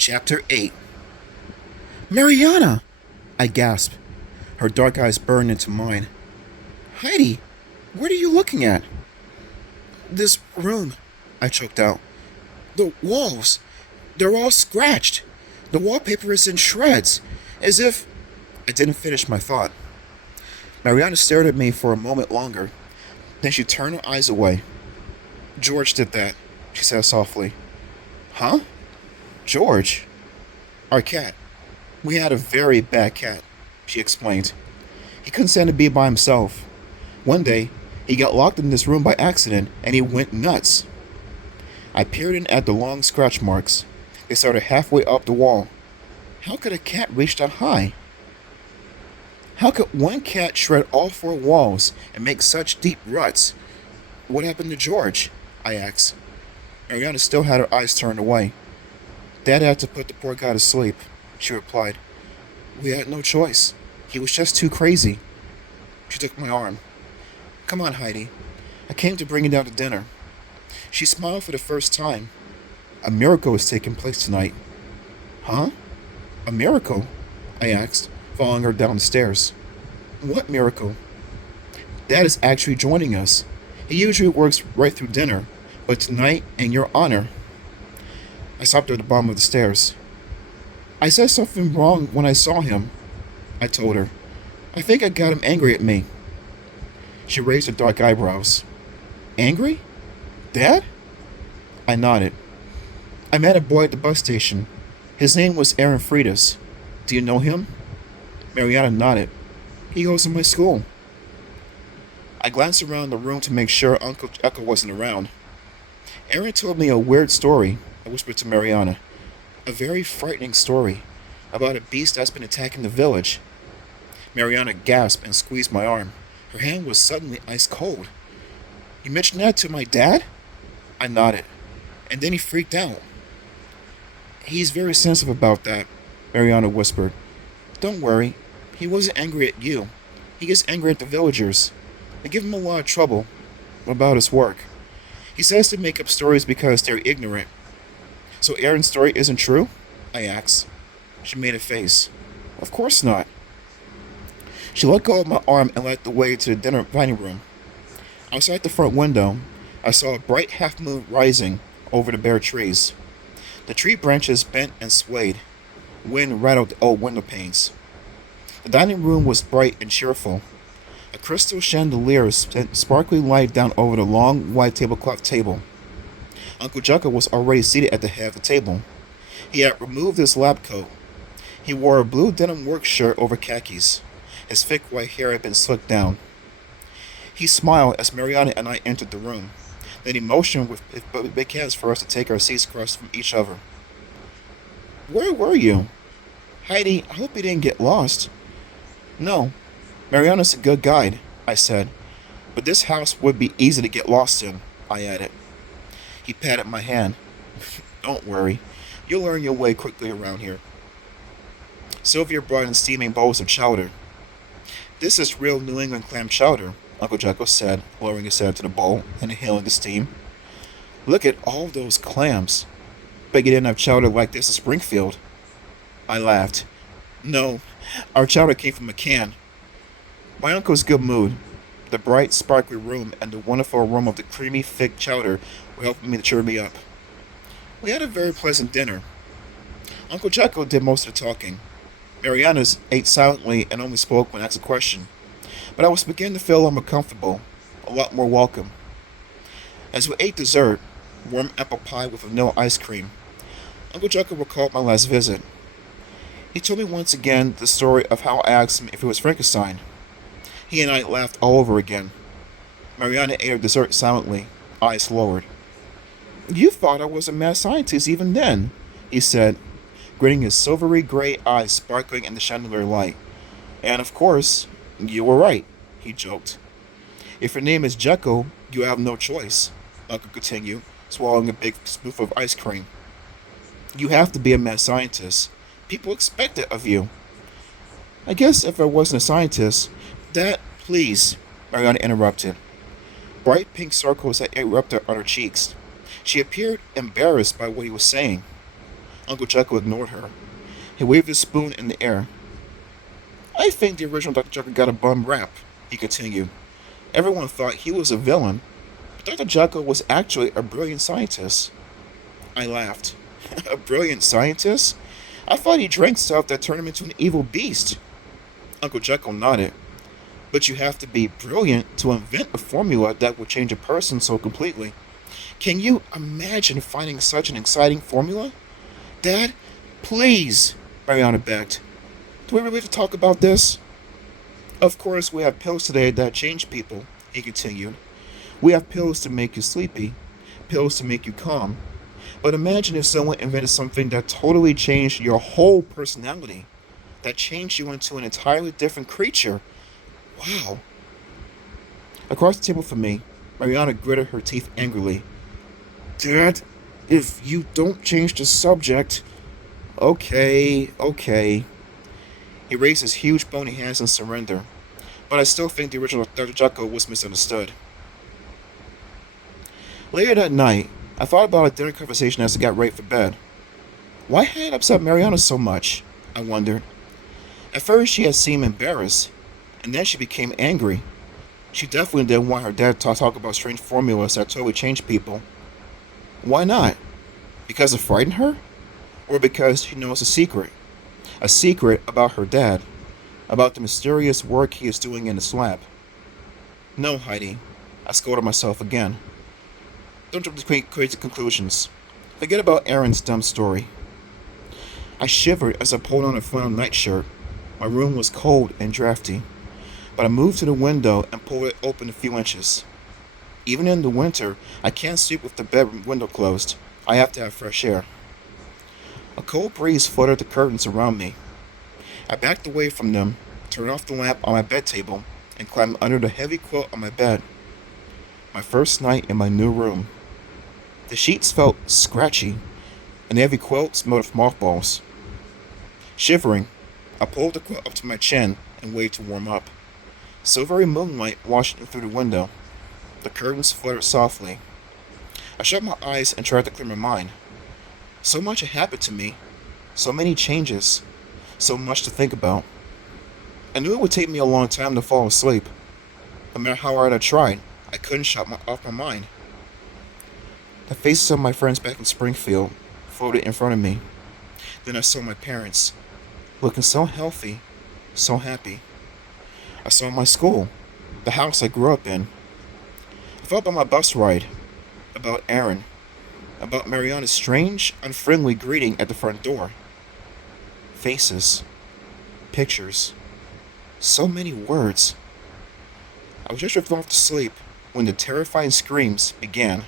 Chapter 8. Mariana! I gasped. Her dark eyes burned into mine. Heidi, what are you looking at? This room, I choked out. The walls, they're all scratched. The wallpaper is in shreds, as if... I didn't finish my thought. Mariana stared at me for a moment longer. Then she turned her eyes away. George did that, she said softly. Huh? George? Our cat. We had a very bad cat, she explained. He couldn't stand to be by himself. One day, he got locked in this room by accident and he went nuts. I peered in at the long scratch marks. They started halfway up the wall. How could a cat reach that high? How could one cat shred all four walls and make such deep ruts? What happened to George? I asked. Mariana still had her eyes turned away. Dad had to put the poor guy to sleep, she replied. We had no choice. He was just too crazy. She took my arm. Come on, Heidi. I came to bring you down to dinner. She smiled for the first time. A miracle is taking place tonight. Huh? A miracle? I asked, following her down the stairs. What miracle? Dad is actually joining us. He usually works right through dinner, but tonight, in your honor. I stopped at the bottom of the stairs. I said something wrong when I saw him, I told her. I think I got him angry at me. She raised her dark eyebrows. Angry? Dad? I nodded. I met a boy at the bus station. His name was Aaron Freitas. Do you know him? Mariana nodded. He goes to my school. I glanced around the room to make sure Uncle Jekyll wasn't around. Aaron told me a weird story, I whispered to Mariana. A very frightening story about a beast that's been attacking the village. Mariana gasped and squeezed my arm. Her hand was suddenly ice cold. You mentioned that to my dad? I nodded. And then he freaked out. He's very sensitive about that, Mariana whispered. Don't worry. He wasn't angry at you. He gets angry at the villagers. They give him a lot of trouble about his work. He says to make up stories because they're ignorant. So Aaron's story isn't true? I asked. She made a face. Of course not. She let go of my arm and led the way to the dinner dining room. Outside the front window, I saw a bright half moon rising over the bare trees. The tree branches bent and swayed. Wind rattled the old window panes. The dining room was bright and cheerful. A crystal chandelier sent sparkling light down over the long white tablecloth table. Uncle Jekyll was already seated at the head of the table. He had removed his lab coat. He wore a blue denim work shirt over khakis. His thick white hair had been slicked down. He smiled as Mariana and I entered the room. Then he motioned with his big hands for us to take our seats across from each other. Where were you? Heidi, I hope you didn't get lost. No, Mariana's a good guide, I said. But this house would be easy to get lost in, I added. He patted my hand. Don't worry. You'll learn your way quickly around here. Sylvia brought in steaming bowls of chowder. This is real New England clam chowder, Uncle Jekyll said, lowering his head to the bowl and inhaling the steam. Look at all those clams. Bet you didn't have chowder like this in Springfield. I laughed. No, our chowder came from a can. My uncle's good mood. The bright, sparkly room and the wonderful aroma of the creamy, thick chowder were helping me to cheer me up. We had a very pleasant dinner. Uncle Jekyll did most of the talking. Mariana ate silently and only spoke when asked a question. But I was beginning to feel more comfortable, a lot more welcome. As we ate dessert, warm apple pie with vanilla ice cream, Uncle Jekyll recalled my last visit. He told me once again the story of how I asked him if it was Frankenstein. He and I laughed all over again. Mariana ate her dessert silently, eyes lowered. You thought I was a mad scientist even then, he said, grinning his silvery gray eyes sparkling in the chandelier light. And of course, you were right, he joked. If your name is Jekyll, you have no choice, Uncle continued, swallowing a big spoonful of ice cream. You have to be a mad scientist. People expect it of you. I guess if I wasn't a scientist, that, please, Mariana interrupted. Bright pink circles had erupted on her cheeks. She appeared embarrassed by what he was saying. Uncle Jekyll ignored her. He waved his spoon in the air. I think the original Dr. Jekyll got a bum rap, he continued. Everyone thought he was a villain, but Dr. Jekyll was actually a brilliant scientist. I laughed. A brilliant scientist? I thought he drank stuff that turned him into an evil beast. Uncle Jekyll nodded. But you have to be brilliant to invent a formula that would change a person so completely. Can you imagine finding such an exciting formula? Dad, please, Mariana begged. Do we really have to talk about this? Of course, we have pills today that change people, he continued. We have pills to make you sleepy, pills to make you calm. But imagine if someone invented something that totally changed your whole personality, that changed you into an entirely different creature. Wow. Across the table from me, Mariana gritted her teeth angrily. Dad, if you don't change the subject... Okay. He raised his huge bony hands in surrender, but I still think the original Dr. Jekyll was misunderstood. Later that night, I thought about a dinner conversation as I got ready for bed. Why had it upset Mariana so much? I wondered. At first she had seemed embarrassed, and then she became angry. She definitely didn't want her dad to talk about strange formulas that totally changed people. Why not? Because it frightened her? Or because she knows a secret? A secret about her dad, about the mysterious work he is doing in his lab. No, Heidi, I scolded myself again. Don't jump to crazy conclusions. Forget about Aaron's dumb story. I shivered as I pulled on a flannel nightshirt. My room was cold and drafty, but I moved to the window and pulled it open a few inches. Even in the winter, I can't sleep with the bedroom window closed. I have to have fresh air. A cold breeze fluttered the curtains around me. I backed away from them, turned off the lamp on my bed table, and climbed under the heavy quilt on my bed. My first night in my new room. The sheets felt scratchy, and the heavy quilt smelled of mothballs. Shivering, I pulled the quilt up to my chin and waited to warm up. Silvery moonlight washed through the window. The curtains fluttered softly. I shut my eyes and tried to clear my mind. So much had happened to me. So many changes. So much to think about. I knew it would take me a long time to fall asleep. No matter how hard I tried, I couldn't shut off my mind. The faces of my friends back in Springfield floated in front of me. Then I saw my parents, looking so healthy, so happy. I saw my school, the house I grew up in. I thought about my bus ride, about Aaron, about Mariana's strange, unfriendly greeting at the front door. Faces, pictures, so many words. I was just drifting off to sleep when the terrifying screams began.